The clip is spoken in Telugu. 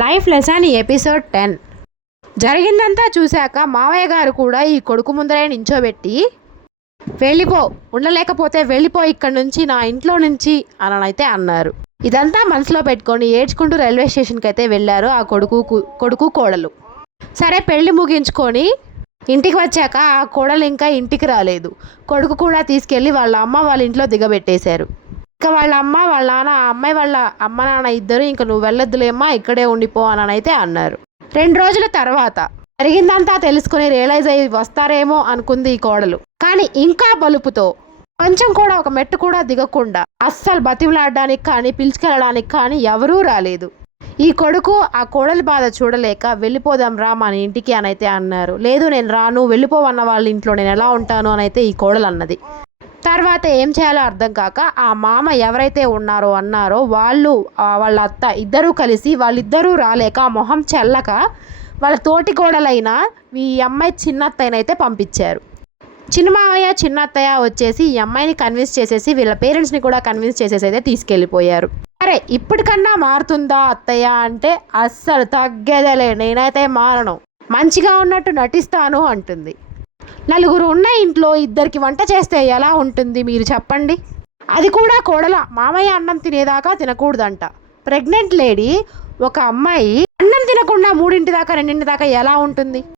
Life lesson episode 10. జరిగిందంతా చూశాక మావయ్య గారు కూడా ఈ కొడుకు ముందరే నించోబెట్టి, వెళ్ళిపో, ఉండలేకపోతే వెళ్ళిపో ఇక్కడి నుంచి, నా ఇంట్లో నుంచి అననైతే అన్నారు. ఇదంతా మనసులో పెట్టుకొని ఏడ్చుకుంటూ రైల్వే స్టేషన్కి అయితే వెళ్ళారు ఆ కొడుకు కోడలు. సరే, పెళ్లి ముగించుకొని ఇంటికి వచ్చాక ఆ కోడలు ఇంకా ఇంటికి రాలేదు. కొడుకు కూడా తీసుకెళ్ళి వాళ్ళ అమ్మ వాళ్ళ ఇంట్లో దిగబెట్టేశారు. ఇంకా వాళ్ళ అమ్మ వాళ్ళ నాన్న, ఆ అమ్మాయి వాళ్ళ అమ్మ నాన్న ఇద్దరు ఇంకా నువ్వు వెళ్ళొద్దులేమ్మా, ఇక్కడే ఉండిపో అనైతే అన్నారు. 2 రోజుల తర్వాత జరిగిందంతా తెలుసుకుని రియలైజ్ అయ్యి వస్తారేమో అనుకుంది ఈ కోడలు. కానీ ఇంకా బలుపుతో కొంచెం కూడా ఒక మెట్టు కూడా దిగకుండా అస్సలు బతిమలాడడానికి కానీ పిలుచుకెళ్ళడానికి కానీ ఎవరూ రాలేదు. ఈ కొడుకు ఆ కోడలి బాధ చూడలేక వెళ్ళిపోదాం రా మన ఇంటికి అనైతే అన్నారు. లేదు, నేను రాను, వెళ్ళిపోవన్న వాళ్ళ ఇంట్లో నేను ఎలా ఉంటాను అనైతే ఈ కోడలు అన్నది. తర్వాత ఏం చేయాలో అర్థం కాక ఆ మామ ఎవరైతే అన్నారో వాళ్ళు వాళ్ళ అత్త ఇద్దరూ కలిసి, వాళ్ళిద్దరూ రాలేక ఆ మొహం చెల్లక వాళ్ళ తోటి కోడలైన ఈ అమ్మాయి చిన్నత్తయ్యనైతే పంపించారు. చిన్న మామయ్య చిన్న అత్తయ్య వచ్చేసి ఈ అమ్మాయిని కన్విన్స్ చేసేసి వీళ్ళ పేరెంట్స్ని కూడా కన్విన్స్ చేసేసి అయితే తీసుకెళ్ళిపోయారు. సరే, ఇప్పటికన్నా మారుతుందా అత్తయ్య అంటే అస్సలు తగ్గేదేలే, నేనైతే మారను, మంచిగా ఉన్నట్టు నటిస్తాను అంటుంది. నలుగురు ఉన్న ఇంట్లో ఇద్దరికి వంట చేస్తే ఎలా ఉంటుంది మీరు చెప్పండి? అది కూడా కోడల మామయ్య అన్నం తినేదాకా తినకూడదంట. ప్రెగ్నెంట్ లేడీ ఒక అమ్మాయి అన్నం తినకుండా 3 దాకా 2 దాకా ఎలా ఉంటుంది?